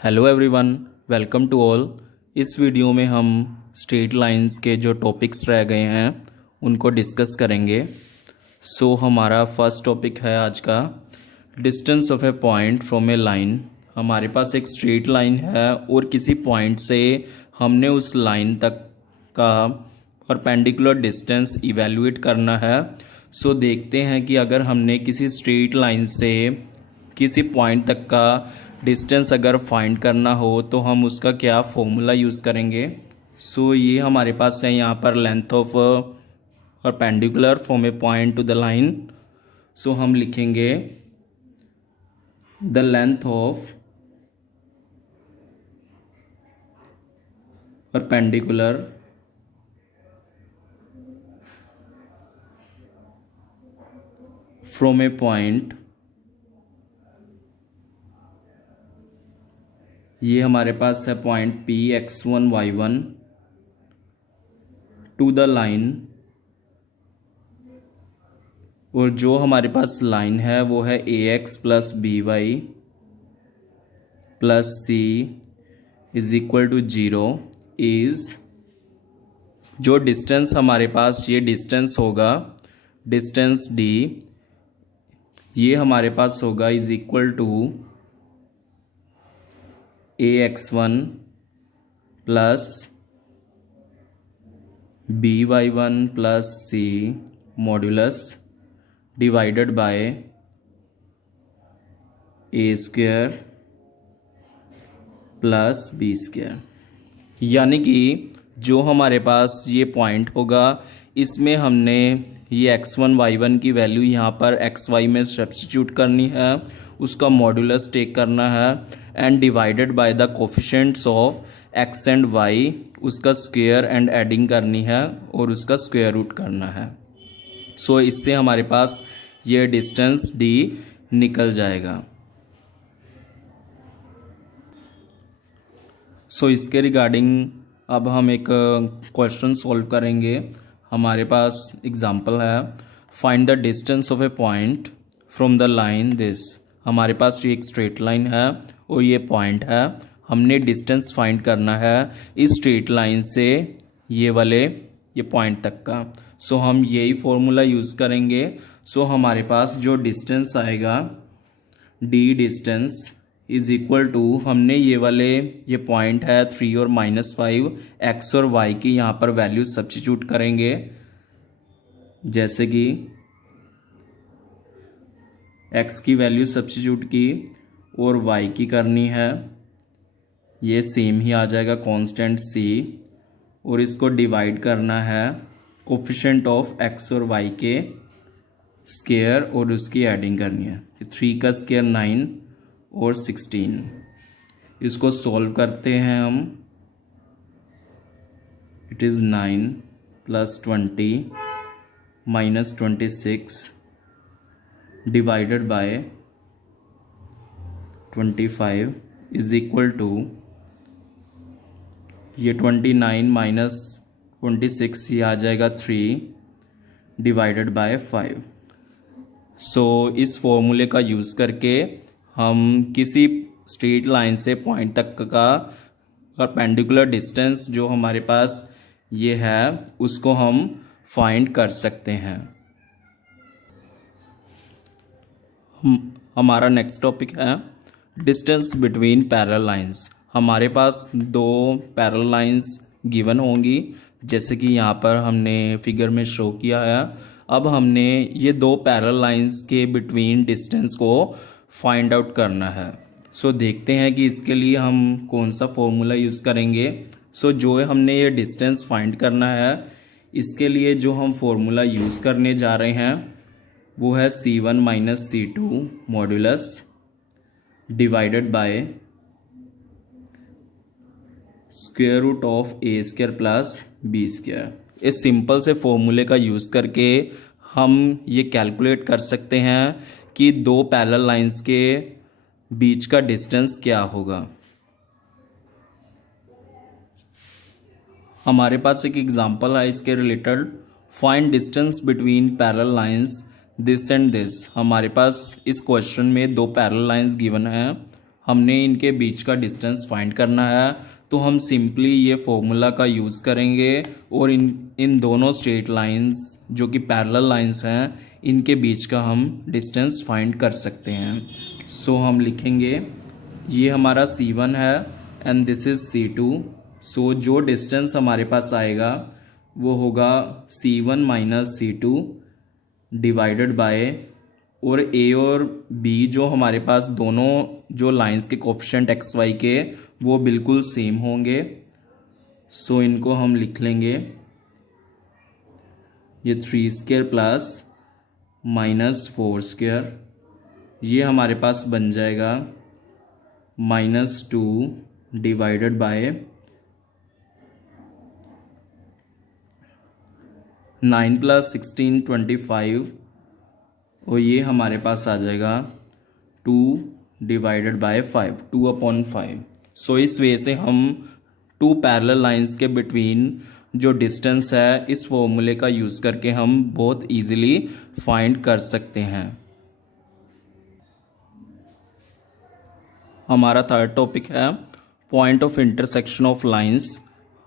Hello everyone, welcome to all. इस video में हम स्ट्रेट लाइंस के जो टॉपिक्स रह गए हैं उनको डिस्कस करेंगे। हमारा फर्स्ट टॉपिक है आज का distance of A point from A line. हमारे पास एक स्ट्रेट लाइन है और किसी पॉइंट से हमने उस लाइन तक का परपेंडिकुलर डिस्टेंस इवैल्यूएट करना है। देखते हैं कि अगर हमने किसी स्ट्रेट लाइन से किसी पॉइंट तक का डिस्टेंस अगर फाइंड करना हो तो हम उसका क्या फॉर्मूला यूज़ करेंगे। ये हमारे पास है यहाँ पर length of perpendicular from a point to the line. हम लिखेंगे the length of perpendicular from a point, ये हमारे पास है point P x1 y1 to the line, और जो हमारे पास लाइन है वो है ax plus B Y plus C is equal to 0 is जो डिस्टेंस हमारे पास ये डिस्टेंस होगा, डिस्टेंस d ये हमारे पास होगा is equal to ax1 plus by1 plus c modulus divided by a square plus b square. यानी कि जो हमारे पास ये पॉइंट होगा इसमें हमने ये x1 y1 की वैल्यू यहाँ पर xy में सब्स्टिट्यूट करनी है, उसका मॉड्यूलस टेक करना है and divided by the coefficients of x and y, उसका स्क्वायर एंड एडिंग करनी है और उसका स्क्वायर रूट करना है। इससे हमारे पास ये डिस्टेंस d निकल जाएगा। इसके रिगार्डिंग अब हम एक क्वेश्चन सॉल्व करेंगे। हमारे पास एग्जांपल है find the distance of A point from the line this. हमारे पास ये एक स्ट्रेट लाइन है और ये पॉइंट है, हमने डिस्टेंस फाइंड करना है इस स्ट्रेट लाइन से ये पॉइंट तक का। हम यही फॉर्मूला यूज़ करेंगे। हमारे पास जो डिस्टेंस आएगा d distance is equal to, हमने ये पॉइंट है 3 और -5 x और y की यहाँ पर वैल्यू सब्स्टिट्यूट करेंगे। जैसे कि x की वैल्यू सब्स्टिट्यूट की और y की करनी है, ये सेम ही आ जाएगा कांस्टेंट c, और इसको डिवाइड करना है कोफिशिएंट ऑफ x और y के स्क्वायर और उसकी एडिंग करनी है। 3 का स्क्वायर 9 और 16। इसको सॉल्व करते हैं हम। It is 9 plus 20 minus 26 divided by 25 is equal to, ये 29 माइनस 26 ये आ जाएगा 3 डिवाइडेड बाय 5। इस फॉर्मूले का यूज़ करके हम किसी स्ट्रेट लाइन से पॉइंट तक का परपेंडिकुलर डिस्टेंस जो हमारे पास ये है उसको हम फाइंड कर सकते हैं। हमारा नेक्स्ट टॉपिक है डिस्टेंस बिटवीन पैरेलल लाइंस। हमारे पास दो पैरेलल लाइंस गिवन होंगी, जैसे कि यहाँ पर हमने फिगर में शो किया है। अब हमने ये दो पैरेलल लाइंस के बिटवीन डिस्टेंस को फाइंड आउट करना है। देखते हैं कि इसके लिए हम कौन सा फॉर्मूला यूज़ करेंगे। जो हमने ये डिस्टेंस फाइंड करना है, इसके लिए जो हम फॉर्मूला यूज़ करने जा रहे हैं वो है C1 minus C2 modulus divided by square root of a square plus b square. इस सिंपल से फॉर्मूले का यूज़ करके हम ये कैलकुलेट कर सकते हैं कि दो पैरेलल लाइंस के बीच का डिस्टेंस क्या होगा। हमारे पास एक एग्जांपल है इसके related, find distance between parallel lines this and this. हमारे पास इस क्वेश्चन में दो पैरेलल लाइंस गिवन हैं, हमने इनके बीच का डिस्टेंस फाइंड करना है, तो हम सिंपली ये फॉर्मूला का यूज़ करेंगे और इन दोनों स्ट्रेट लाइंस जो कि पैरेलल लाइंस हैं, इनके बीच का हम डिस्टेंस फाइंड कर सकते हैं। सो हम लिखेंगे ये हमारा C1 है एंड दिस इज़ C2। सो जो डिस्टेंस हमारे पास आएगा वो होगा C1 minus C2 divided by, और A और B जो हमारे पास दोनों जो लाइंस के कोफिशिएंट एक्स वाई के वो बिल्कुल सेम होंगे। सो इनको हम लिख लेंगे ये 3 स्क्वायर प्लस माइनस 4 स्क्वायर, ये हमारे पास बन जाएगा -2 डिवाइडेड बाय 9 + 16 25, और ये हमारे पास आ जाएगा 2 डिवाइडेड बाय 5, 2/5। सो इस वे से हम टू पैरेलल लाइंस के बिटवीन जो डिस्टेंस है इस फॉर्मूले का यूज़ करके हम बहुत इजीली फाइंड कर सकते हैं। हमारा थर्ड टॉपिक है point of intersection of lines.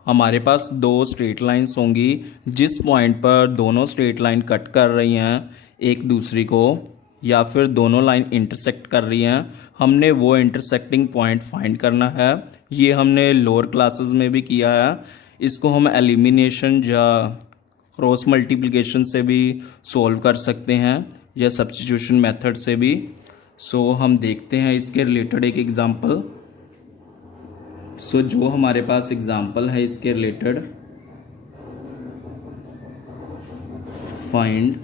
हमारे पास दो स्ट्रेट लाइंस होंगी, जिस पॉइंट पर दोनों स्ट्रेट लाइन कट कर रही हैं एक दूसरी को, या फिर दोनों लाइन इंटरसेक्ट कर रही हैं, हमने वो इंटरसेक्टिंग पॉइंट फाइंड करना है। ये हमने लोअर क्लासेस में भी किया है। इसको हम एलिमिनेशन या क्रॉस मल्टीप्लिकेशन से भी सॉल्व कर सकते हैं या सब्स्टिट्यूशन मेथड से भी। सो हम देखते हैं इसके रिलेटेड एक एग्जांपल। सो जो हमारे पास एग्जांपल है इसके related, find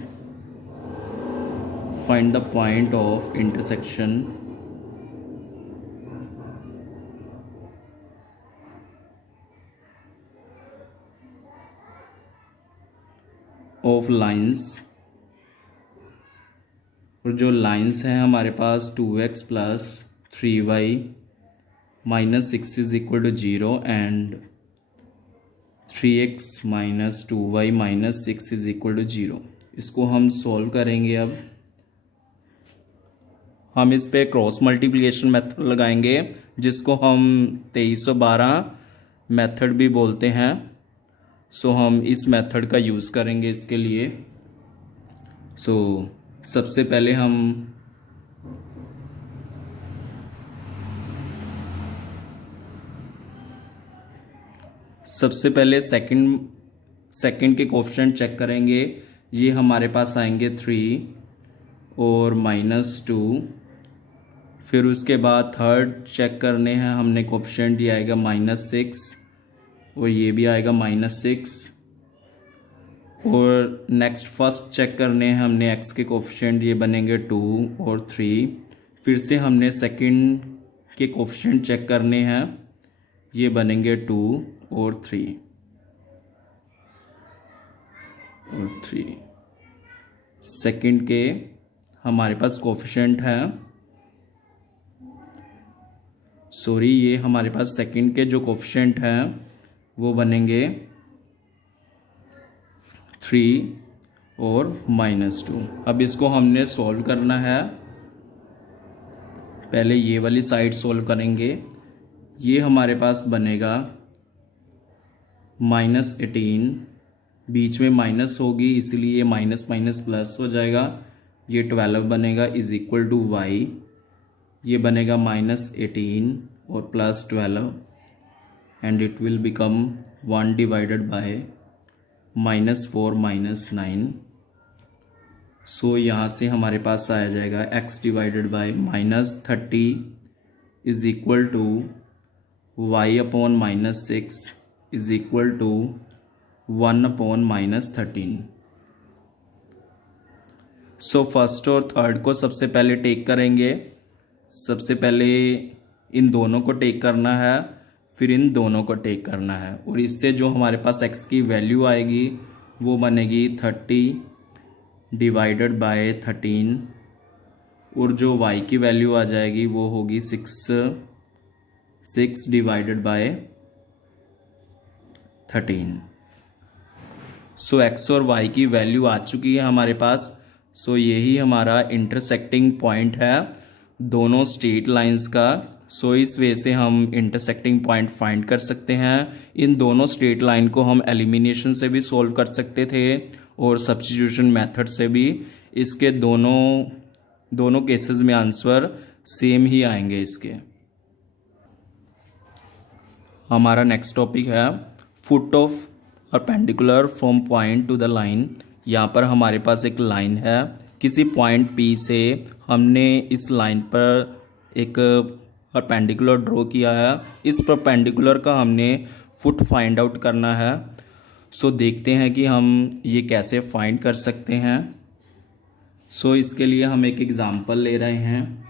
the point of intersection of lines. और जो लाइंस हैं हमारे पास 2x + 3y - 6 = 0 and 3x - 2y - 6 = 0। इसको हम सॉल्व करेंगे। अब हम इस पे क्रॉस मल्टीप्लिकेशन मेथड लगाएंगे, जिसको हम 2312 मेथड भी बोलते हैं। सो हम इस मेथड का यूज़ करेंगे इसके लिए। सो सबसे पहले सेकंड के कोफिशिएंट चेक करेंगे। ये हमारे पास आएंगे 3 और -2। फिर उसके बाद थर्ड चेक करने हैं हमने कोफिशिएंट, ये आएगा -6 और ये भी आएगा -6। और नेक्स्ट फर्स्ट चेक करने हैं हमने एक्स के कोफिशिएंट, ये बनेंगे 2 और 3। फिर से हमने सेकंड के कोफिशिएंट चेक करने हैं, ये बनेंगे 2 और 3 और 3। सेकंड के हमारे पास कोफिशिएंट है, ये हमारे पास सेकंड के जो कोफिशिएंट हैं वो बनेंगे 3 और -2। अब इसको हमने सॉल्व करना है। पहले ये वाली साइड सॉल्व करेंगे। ये हमारे पास बनेगा -18, बीच में माइनस होगी इसलिए माइनस माइनस प्लस हो जाएगा। ये 12 बनेगा = y। ये बनेगा -18 और +12 and it will become 1 divided by -4 - 9। सो यहाँ से हमारे पास आया जाएगा x divided by -30 = y/-6 = 1/-13। So first और थर्ड को सबसे पहले टेक करेंगे। सबसे पहले इन दोनों को टेक करना है, फिर इन दोनों को टेक करना है, और इससे जो हमारे पास x की वैल्यू आएगी वो बनेगी 30 डिवाइडेड बाय 13, और जो y की वैल्यू आ जाएगी वो होगी 6 डिवाइडेड बाय 13। सो x और y की वैल्यू आ चुकी है हमारे पास। सो यही हमारा इंटरसेक्टिंग पॉइंट है। दोनों स्ट्रेट लाइंस का। सो इस वे से हम इंटरसेक्टिंग पॉइंट फाइंड कर सकते हैं। इन दोनों स्ट्रेट लाइन को हम एलिमिनेशन से भी सॉल्व कर सकते थे और सब्स्टिट्यूशन मेथड से भी। इसके दोनों केसेस में आंसर सेम ही आएंगे इसके। हमारा नेक्स्ट टॉपिक है foot of perpendicular from point to the line. यहाँ पर हमारे पास एक लाइन है, किसी पॉइंट P से हमने इस लाइन पर एक परपेंडिकुलर ड्रॉ किया है। इस परपेंडिकुलर का हमने फुट फाइंड आउट करना है। सो देखते हैं कि हम ये कैसे फाइंड कर सकते हैं। सो इसके लिए हम एक एग्जांपल ले रहे हैं।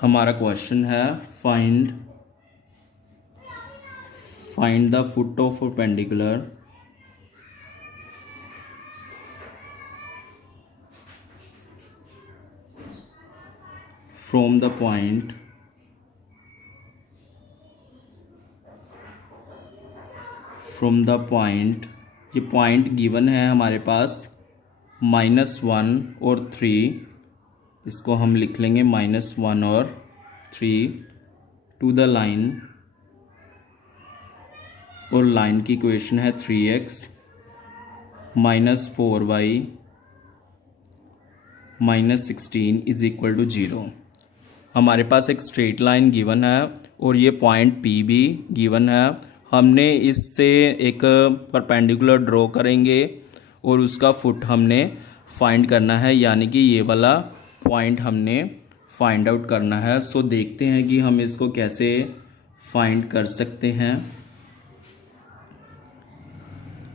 हमारा क्वेश्चन है find the foot of perpendicular from the point ये पॉइंट गिवन है हमारे पास -1 और 3। इसको हम लिख लेंगे -1 और 3 टू द लाइन, और लाइन की इक्वेशन है 3x -4y -16 is equal to 0। हमारे पास एक स्ट्रेट लाइन गिवन है और ये पॉइंट P भी गिवन है। हमने इससे एक परपेंडिकुलर ड्रॉ करेंगे और उसका फुट हमने फाइंड करना है, यानी कि ये वाला पॉइंट हमने फाइंड आउट करना है। सो देखते हैं कि हम इसको कैसे फाइंड कर सकते हैं।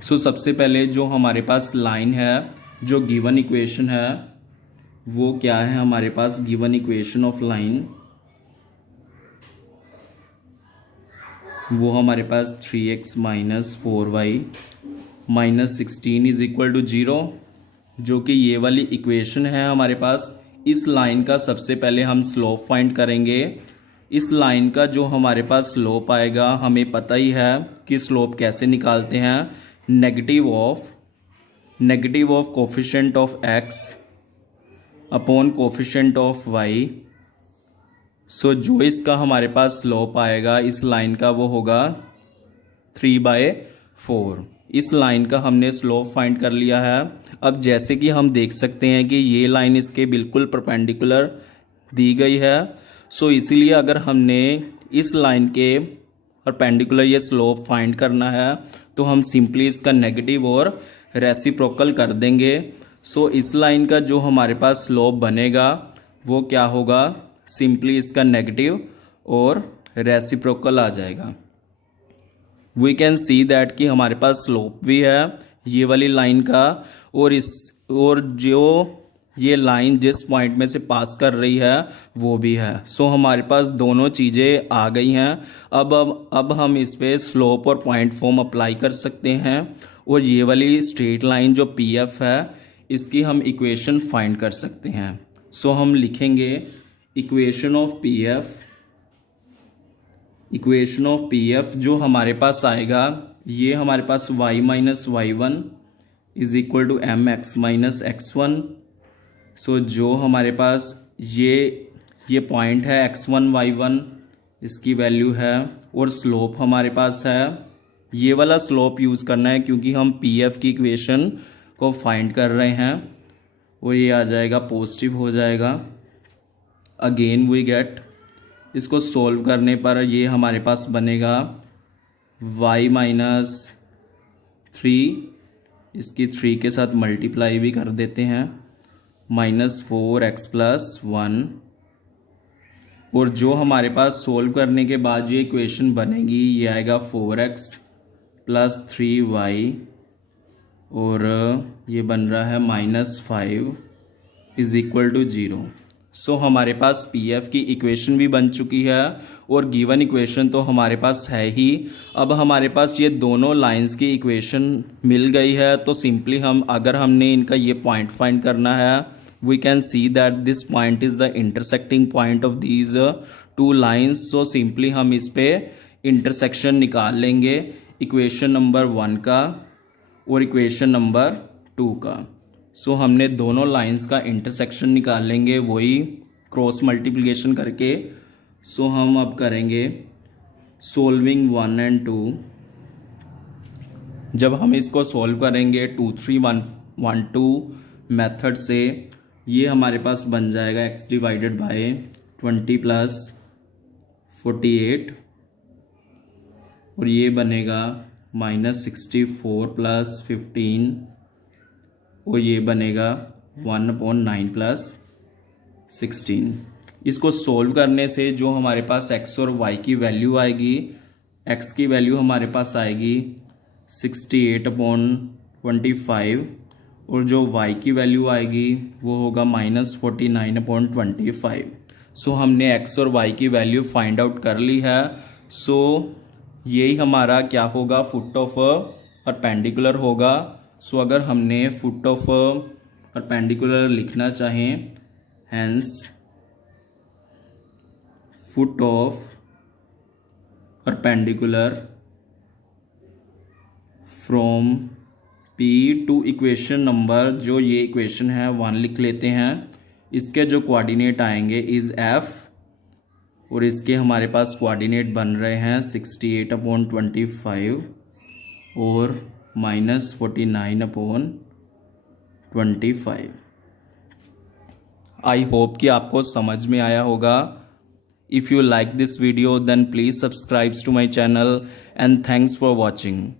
सो सबसे पहले जो हमारे पास लाइन है, जो गिवन इक्वेशन है वो क्या है हमारे पास, गिवन इक्वेशन ऑफ लाइन वो हमारे पास 3x -4y -16 is equal to 0, जो कि ये वाली इक्वेशन है हमारे पास। इस लाइन का सबसे पहले हम स्लोप फाइंड करेंगे। इस लाइन का जो हमारे पास स्लोप आएगा, हमें पता ही है कि स्लोप कैसे निकालते हैं, negative of coefficient of x upon coefficient of y। सो जो इसका हमारे पास स्लोप आएगा इस लाइन का वो होगा 3/4। इस लाइन का हमने स्लोप फाइंड कर लिया है। अब जैसे कि हम देख सकते हैं कि ये लाइन इसके बिल्कुल परपेंडिकुलर दी गई है। सो इसीलिए अगर हमने इस लाइन के परपेंडिकुलर ये स्लोप फाइंड करना है तो हम सिंपली इसका नेगेटिव और रेसिप्रोकल कर देंगे। सो इस लाइन का जो हमारे पास स्लोप बनेगा वो क्या होगा, सिंपली इसका नेगेटिव और रेसिप्रोकल आ जाएगा। वी कैन सी दैट कि हमारे पास स्लोप भी है ये वाली लाइन का, और जो ये लाइन जिस पॉइंट में से पास कर रही है वो भी है। सो हमारे पास दोनों चीज़ें आ गई हैं। अब हम इस पे स्लोप और पॉइंट फॉर्म अप्लाई कर सकते हैं, और ये वाली स्ट्रेट लाइन जो PF है इसकी हम इक्वेशन फाइंड कर सकते हैं। सो हम लिखेंगे इक्वेशन ऑफ PF जो हमारे पास आएगा, ये हमारे पास y -y1 is equal to mx -x1। So जो हमारे पास ये पॉइंट है x1 y1 इसकी वैल्यू है, और स्लोप हमारे पास है, ये वाला स्लोप यूज़ करना है क्योंकि हम PF की इक्वेशन को फाइंड कर रहे हैं, और ये आ जाएगा पॉजिटिव हो जाएगा। अगेन वी गेट, इसको सॉल्व करने पर ये हमारे पास बनेगा y -3, इसकी 3 के साथ मल्टीप्लाई भी कर देते हैं, -4x + 1, और जो हमारे पास सोल्व करने के बाद ये इक्वेशन बनेगी ये आएगा 4x + 3y, और ये बन रहा है -5 इज इक्वल टू 0। सो हमारे पास PF की इक्वेशन भी बन चुकी है और गिवन इक्वेशन तो हमारे पास है ही। अब हमारे पास ये दोनों लाइंस की इक्वेशन मिल गई है, तो सिंपली अगर हमने इनका ये पॉइंट फाइंड करना है, we can see that this point is the intersecting point of these two lines. So simply हम इस पे इंटरसेक्शन निकाल लेंगे इक्वेशन नंबर 1 का और इक्वेशन नंबर 2 का। सो हमने दोनों लाइंस का इंटरसेक्शन निकाल लेंगे वही क्रॉस मल्टीप्लिकेशन करके। सो हम अब करेंगे सोल्विंग 1 और 2। जब हम इसको सॉल्व करेंगे 2 3 1 1 2 मेथड से, ये हमारे पास बन जाएगा x डिवाइडेड बाय 20 प्लस 48 और ये बनेगा -64 प्लस 15 और ये बनेगा 1/9 प्लस 16। इसको सोल्व करने से जो हमारे पास x और y की वैल्यू आएगी, x की वैल्यू हमारे पास आएगी 68/25 और जो y की वैल्यू आएगी वो होगा -49/25। सो हमने x और y की वैल्यू फाइंड आउट कर ली है। सो यही हमारा क्या होगा, फुट ऑफ परपेंडिकुलर होगा। सो अगर हमने फुट ऑफ परपेंडिकुलर लिखना चाहें, hence foot of perpendicular from P to equation number, जो ये इक्वेशन है 1 लिख लेते हैं। इसके जो कोऑर्डिनेट आएंगे इज F और इसके हमारे पास कोऑर्डिनेट बन रहे हैं 68/25 और -49/25। आई होप कि आपको समझ में आया होगा। If you like this video then please subscribe to my channel and thanks for watching.